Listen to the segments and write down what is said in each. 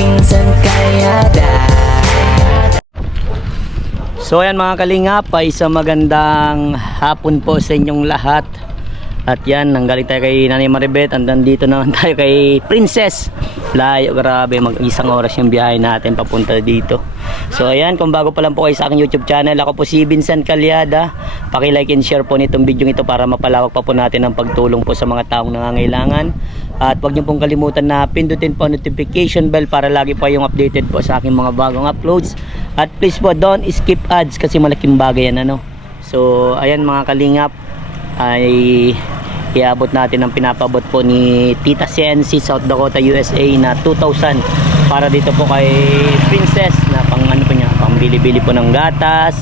Pinsan Kalyada. So ayan mga kalingap, ay isang magandang hapon po sa inyong lahat. At yan, nanggaling tayo kay Nanay Maribet, hanggang dito naman tayo kay Princess. Layo, grabe, mag-isang oras yung biyahe natin papunta dito. So ayan, kung bago pa lang po kayo sa aking YouTube channel, ako po si Vincent Kalyada. Paki-like and share po nitong video ito para mapalawak pa po natin ang pagtulong po sa mga taong nangangailangan. At huwag niyo pong kalimutan na pindutin po notification bell para lagi po yung updated po sa aking mga bagong uploads. At please po, don't skip ads kasi malaking bagay yan, ano. So ayan mga kalingap, ay iabot natin ang pinapabot po ni Tita CNC South Dakota USA na 2,000 para dito po kay Princess na pang ano po niya, pang bili-bili po ng gatas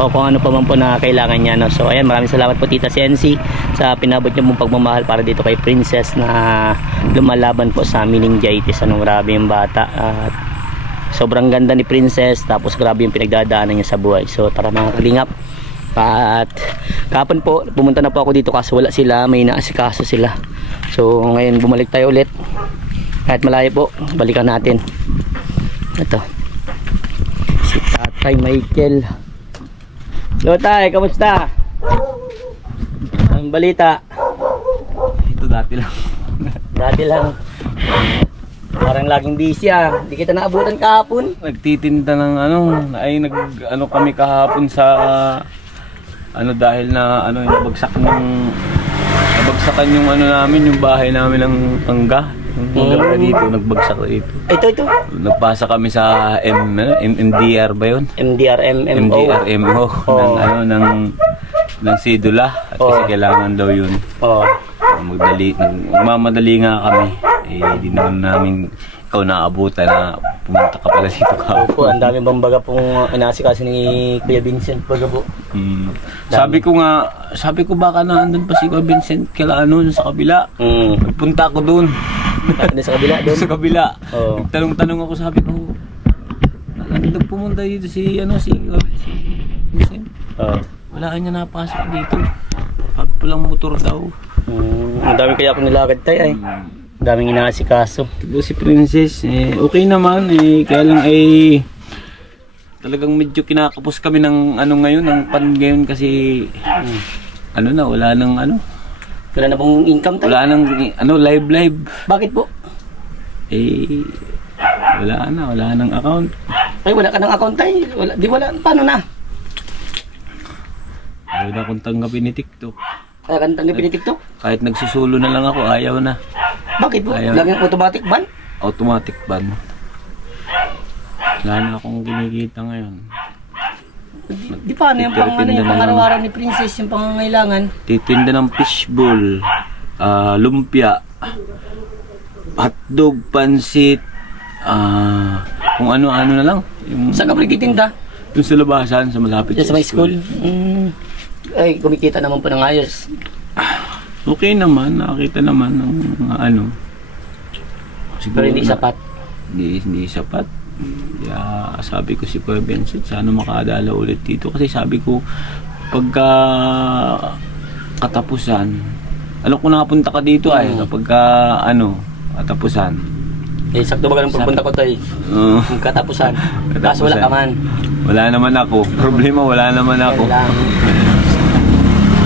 o kung ano pa man po na kailangan niya, no? So ayan, maraming salamat po Tita CNC sa pinabot niyo pong pagmamahal para dito kay Princess na lumalaban po sa meningitis. Anong grabe yung bata, at sobrang ganda ni Princess, tapos grabe yung pinagdadaanan niya sa buhay. So tara mga kalingap. At kapon po pumunta na po ako dito kasi wala sila, may inaasikaso sila. So ngayon bumalik tayo ulit, kahit malayo po, balikan natin. Ito si Tatay Michael. Hello tay, kamusta? Ang balita? Ito dati lang. Dati lang. Parang laging busy ah. Hindi kita naabutan kahapon. Nagtitinda ng ano kami kahapon sa dahil na nabagsakan yung namin, yung bahay namin ng tangga. Yung maganda dito, nagbagsak dito. Ito. Nagpasa kami sa MDR ba yun? MDRMMO. MDRMO ng sidula at kasi kailangan daw yun. Magmamadali nga kami. Di naman namin ikaw naabutan na pumunta ka pala dito ka. Opo, ang dami bang baga pong inasikaso ni Kuya Vincent baga po. Sabi ko baka na andun pa si Kuya Vincent sa kabila. Nagpunta ako doon. Sa kabila doon? Sa kabila. Oh. Nagtanong ako, sabi ko, pumunta dito si Vincent. Wala niya napasok dito. Pagpulang motor daw. Ang dami kaya akong nilakad tayo ay. Daming inaasikaso. Ito si Princess, okay naman, kaya lang talagang medyo kinakapos kami ng ngayon, ng pan ngayon kasi wala nang Wala na pong income tayo? Wala nang live. Bakit po? Wala nang account. Ay, wala ka ng account tayo? Wala, paano na? Ayaw na akong tanggapin ni TikTok. Kaya ka tanggapin ni TikTok? Kahit nagsusulo na lang ako, ayaw na. Bakit po? Ayaw. Laging automatic ban? Automatic ban. Wala na akong kinikita ngayon. Di paano yung yung pang-araw-araw ni Princess, yung pangangailangan? Titinda ng fishball, lumpia, hotdog, pansit, kung ano-ano na lang. Saan ka nagtitinda? Yung sa labasan, sa malapit Sa may school? Ay, kumikita naman po ng ayos. Okay naman, nakakita naman ng mga Pero hindi sapat. Hindi sapat. Kaya sabi ko si Kuya Vincent, sana makadala ulit dito. Kasi sabi ko, pagka katapusan, alam ko nakapunta ka dito kapag katapusan. Sakto ba ka ng pupunta ko tayo? Katapusan. Kaso wala ka man. Wala naman ako. Problema, wala naman ako.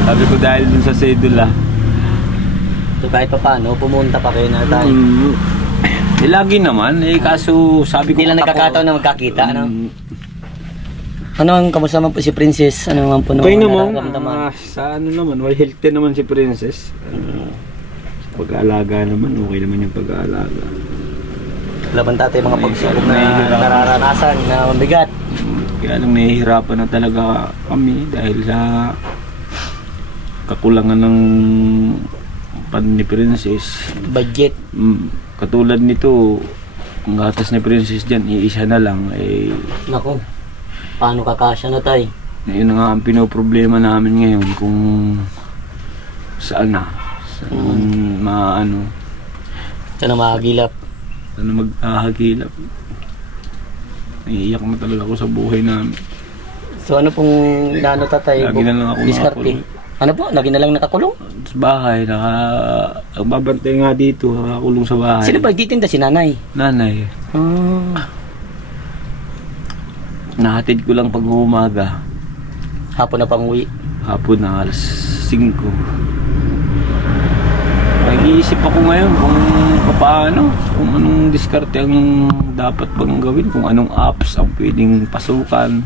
Sabi ko dahil dun sa sedula. So kahit pa paano, pumunta pa kayo na tayo. Lagi naman, kaso sabi ko... Hindi lang nagkakataon na magkakita, Ano ang kamusta naman po si Princess? Ano naman po okay naman, sa naman, healthy naman si Princess. Pag-aalaga naman, okay naman yung pag-aalaga. Laban tatay mga pagsubok na nararanasan na mabigat. Kaya lang nahihirapan na talaga kami dahil sa kakulangan ng pan ni Princess. Budget. Katulad nito, ang gatas ni Princess dyan, iisa na lang. Naku, paano kakasya na tayo? Yun nga ang pinoproblema namin ngayon kung saan Saan na mahagilap? Saan na maghahagilap. Naiiyak na talaga ako sa buhay namin. So ano pong tatay? Lagi na lang ako diskarte? Ano po? Lagi na lang nakakulong? Sa bahay, babantay nga dito, nakakulong sa bahay. Sino ba nagtitinda? Si nanay? Nanay. Nahatid ko lang pag umaga. Hapon na pang uwi. Hapon na alas 5. Nag-iisip ako ngayon kung paano, kung anong diskarte ang dapat bang gawin, kung anong apps ang pwedeng pasukan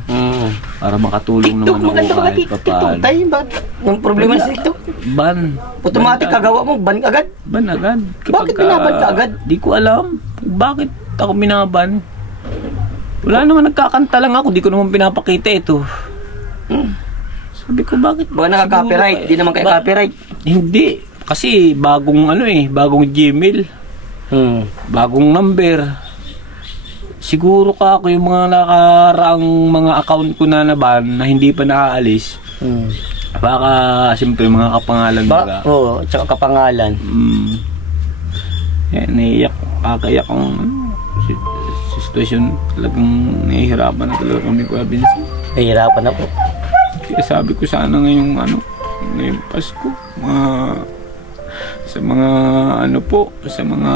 para makatulong TikTok, naman ako maganda ka kahit TikTok. papaano. Tayo ba? Yung problema sa TikTok? Ban. Automatic kagawa mo, ban agad. Ban agad. Bakit binaban ka agad? Di ko alam. Bakit ako binaban? Wala naman, nagkakanta lang ako. Di ko naman pinapakita ito. Sabi ko, bakit? Baka naka-copyright. Di naman kayo copyright. Hindi. Kasi bagong bagong Gmail. Bagong number. Siguro ka ako yung mga nakaraang mga account ko na naban na hindi pa naaalis. Baka siyempre mga kapangalan baga. Oo, tsaka kapangalan. Naiiyak, kakaiyak ang sitwasyon. Talagang nahihirapan na talaga kami, Kuya Vince. Nahihirapan na po. Kaya sabi ko sana ngayong ngayong Pasko, sa mga sa mga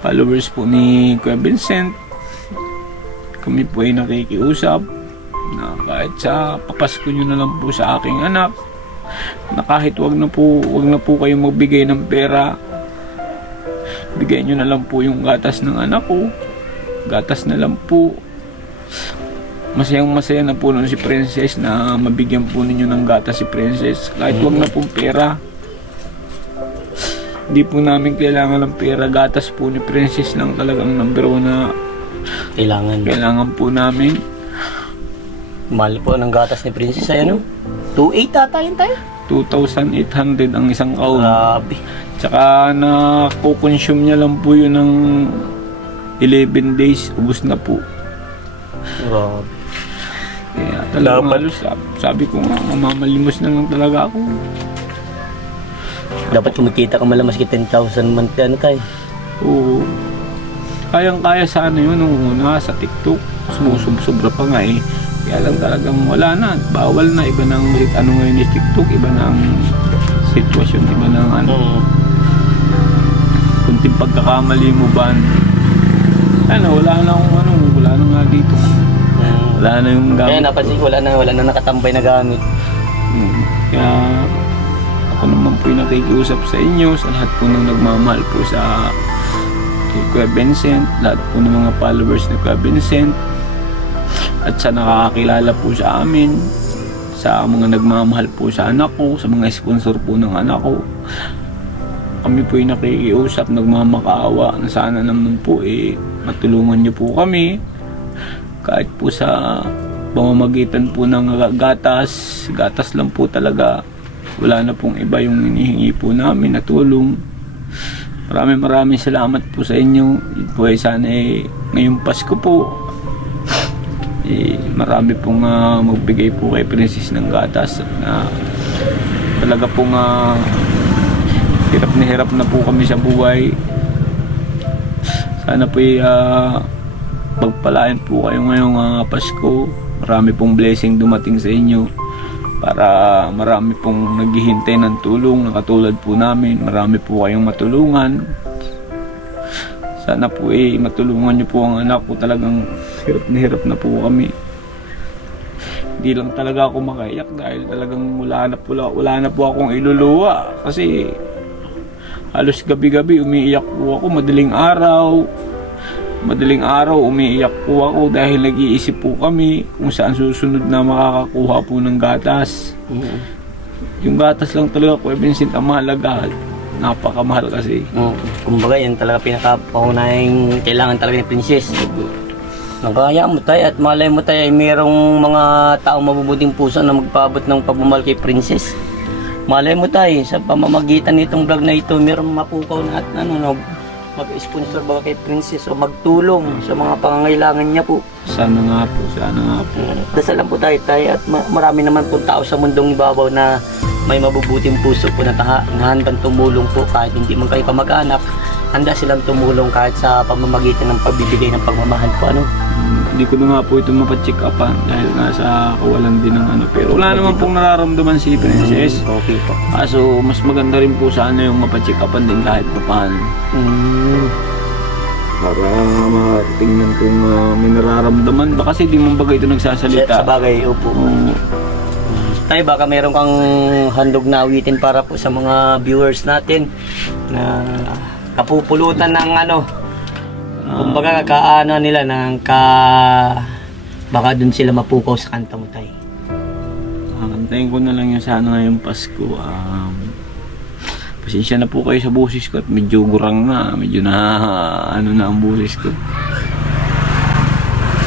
followers po ni Kuya Vincent, kami po ay nakikiusap na kahit sa papasko nyo na lang po sa aking anak, na kahit wag na po kayong magbigay ng pera, bigay nyo na lang po yung gatas ng anak ko. Gatas na lang po. Masayang-masaya na po nun si Princess na mabigyan po ninyo ng gatas si Princess. Kahit wag na pong pera. Hindi po namin kailangan ng pera. Gatas po ni Princess lang talagang number 1 na kailangan po namin. Mahal po ng gatas ni Princess ay 2.8 ata yun tayo? 2,800 ang isang kaon. Grabe. Tsaka na-consume niya lang po yun ng 11 days. Ubus na po. Grabe. Kaya talagang halos, sabi ko nga, mamamalimos na lang talaga ako. Dapat kumikita ka malang maski 10,000 monthly tayo. Oo. Kayang-kaya sana yun nung una sa TikTok. Sumusubra pa nga Kaya lang talagang wala na. Bawal na. Iba na ang ngayon yung TikTok. Iba na ang sitwasyon. Iba na ang kunting pagkakamali mo ba? Wala na akong wala na nga dito. Wala na yung gamit. Kaya napansin ko, wala na nakatambay na gamit. Kaya ako naman po yung nakikiusap sa inyo, sa lahat po ng nagmamahal po sa Kuya Vincent, lahat po ng mga followers ni Kuya Vincent, at sa nakakakilala po sa amin, sa mga nagmamahal po sa anak ko, sa mga sponsor po ng anak ko. Kami po yung nakikiusap, nagmamakaawa na sana naman po matulungan niyo po kami kahit po sa pamamagitan po ng gatas lang po talaga. Wala na pong iba yung hinihingi po namin na tulong. Maraming salamat po sa inyo. Po sana ngayong Pasko po marami pong magbigay po kay Princess ng gatas na talaga pong hirap na po kami sa buhay. Sana po pagpalain po kayo ngayong Pasko. Marami pong blessing dumating sa inyo para marami pong naghihintay ng tulong na katulad po namin. Marami po kayong matulungan. Sana po matulungan niyo po ang anak ko. Talagang hirap na po kami. Hindi lang talaga ako makaiyak dahil talagang wala na po akong iluluwa. Kasi halos gabi-gabi umiiyak po ako. Madaling araw umiiyak po ako dahil nag-iisip po kami kung saan susunod na makakakuha po ng gatas. Yung gatas lang talaga, Kuya Vincent, ang mahalaga. Napakamahal kasi. Kumbaga yan talaga pinakapaunahing kailangan talaga ni Princess. Nagkaya mo tayo at malay mo tayo ay mayroong mga taong mabubuting puso na magpaabot ng pagmamahal kay Princess. Malay mo tayo sa pamamagitan nitong vlog na ito, mayroong mapukaw na at mag-sponsor ba kay Princess o magtulong sa mga pangangailangan niya po. Sana nga po. Dasal lang po tayo at marami naman po tao sa mundong ibabaw na may mabubuting puso po na handang tumulong po kahit hindi man kayo kamag-anak. Handa silang tumulong kahit sa pamamagitan ng pagbibigay ng pagmamahal po. Hindi ko na nga po ito mapacheck upan dahil nga sa kawalan din ng ano. Pero wala naman pong nararamdaman si Princess. Okay po. Kaso mas maganda rin po sana yung mapacheck upan din kahit pa paano. Para matingnan kung may nararamdaman. Baka kasi di mo bagay ito nagsasalita. Sa bagay, upo. Tay, baka meron kang handog na awitin para po sa mga viewers natin na kapupulutan ng ano, kumbaga kaano nila ng baka dun sila mapukaw sa kanta mo, tay. Kantayin ko na lang yung sana ngayong Pasko. Pasensya na po kayo sa boses ko at medyo gurang na, medyo na ano na ang boses ko.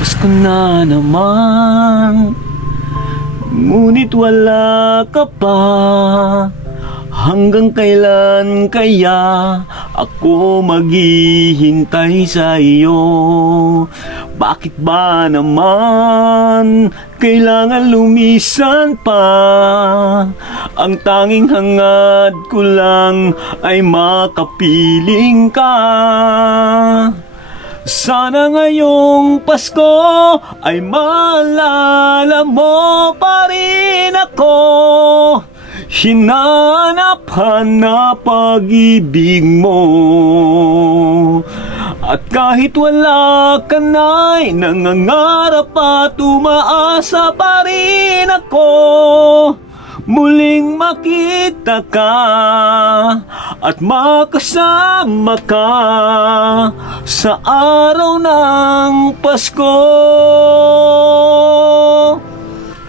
Pasko na naman, ngunit wala ka pa. Hanggang kailan kaya ako maghihintay sa iyo? Bakit ba naman kailangan lumisan pa? Ang tanging hangad ko lang ay makapiling ka. Sana ngayong Pasko ay maalala mo pa rin ako. Hinanap-hanap pag-ibig mo. At kahit wala ka na'y nangangarap at umaasa pa rin ako. Muling makita ka at makasama ka sa araw ng Pasko.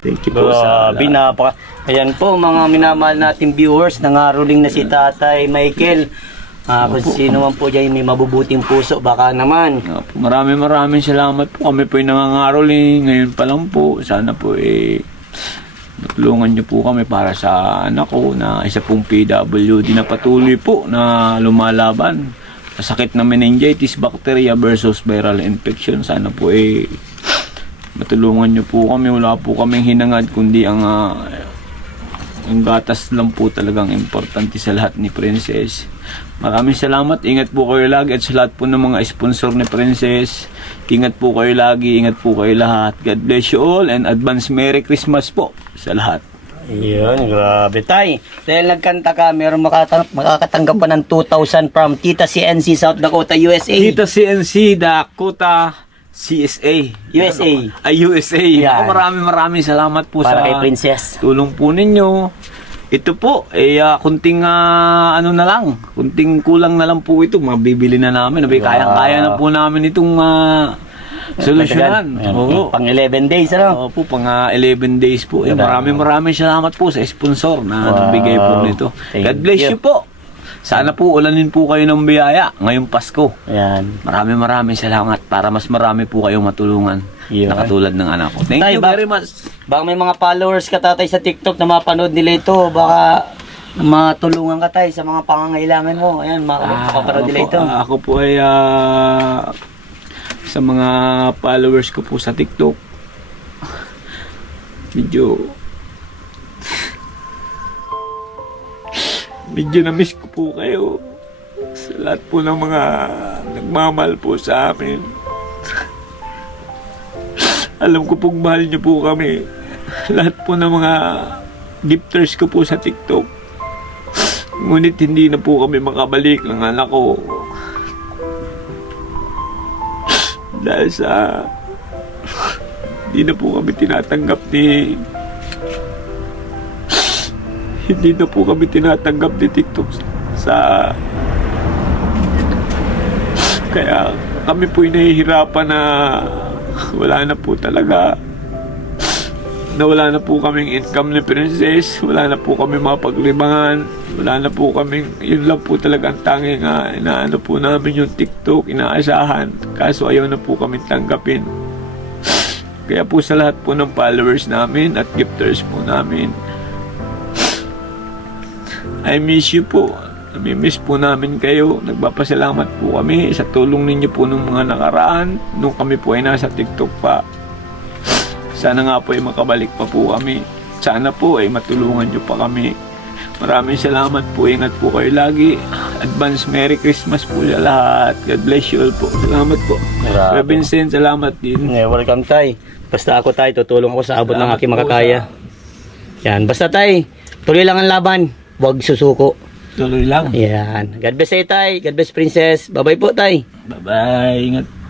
Thank you po sa Grabe, ayan po mga minamahal nating viewers, nangaroling na si Tatay Michael. Kung sino man po dyan may mabubuting puso, baka naman. Maraming salamat po. Kami po yung nangangaroling. Ngayon pa lang po. Sana po matulungan niyo po kami para sa anak ko na isa pong PWD na patuloy po na lumalaban sa sakit na meningitis bacteria versus viral infection. Sana po matulungan niyo po kami. Wala po kaming hinangad kundi ang gatas lang po talagang importante sa lahat ni Princess. Maraming salamat. Ingat po kayo lagi at sa lahat po ng mga sponsor ni Princess. Ingat po kayo lagi. Ingat po kayo lahat. God bless you all and advance Merry Christmas po sa lahat. Ayun, grabe. Tay, dahil nagkanta ka, meron makakatanggap pa ng 2,000 from Tita CNC South Dakota, USA. Tita CNC Dakota CSA. USA. USA. Yan. Maraming salamat po Para sa kay Princess. tulong po ninyo. Ito po, kunting kunting kulang na lang po ito. Mabibili na namin. Kayang-kaya na po namin itong solusyonan. Oo. Pang 11 days, ano? Opo, pang 11 days po. Maraming salamat po sa sponsor na nagbigay po nito. God bless you po. Sana po ulanin po kayo ng biyaya ngayong Pasko. Ayan. Maraming salamat para mas marami po kayong matulungan na katulad ng anak ko. Thank you very much. Baka may mga followers ka, Tatay, sa TikTok na mapanood nila ito. Baka matulungan ka, Tay, sa mga pangangailangan mo. Ayan, mapapanood nila ito. Ako po ay sa mga followers ko po sa TikTok. Medyo na-miss ko po kayo sa lahat po ng mga nagmamahal po sa amin. Alam ko pong mahal niyo po kami. Lahat po ng mga gifters ko po sa TikTok. Ngunit hindi na po kami makabalik ng anak ko. Dahil sa hindi na po kami tinatanggap hindi na po kami tinatanggap ni TikTok kaya kami po nahihirapan na wala na po talaga wala na po kaming income ni Princess, wala na po kami mapaglibangan, wala na po kaming, yun lang po talaga ang tanging inaano po namin yung TikTok, inaasahan, kaso ayaw na po kami tanggapin. Kaya po sa lahat po ng followers namin at gifters po namin, I miss you po. Nami-miss po namin kayo. Nagpapasalamat po kami sa tulong ninyo po nung mga nakaraan nung kami po ay nasa TikTok pa. Sana nga po ay makabalik pa po kami. Sana po ay matulungan nyo pa kami. Maraming salamat po. Ingat po kayo lagi. advance Merry Christmas po sa lahat. God bless you all po. Salamat po. Grabe. Kuya Vincent, salamat din. Welcome tay. Basta ako tay, tutulong ako sa abot ng Salamat aking po makakaya. Yan, basta tay, tuloy lang ang laban. Huwag susuko. Tuloy lang. Yan. God bless tay. God bless princess. Bye-bye po tay. Bye-bye. Ingat.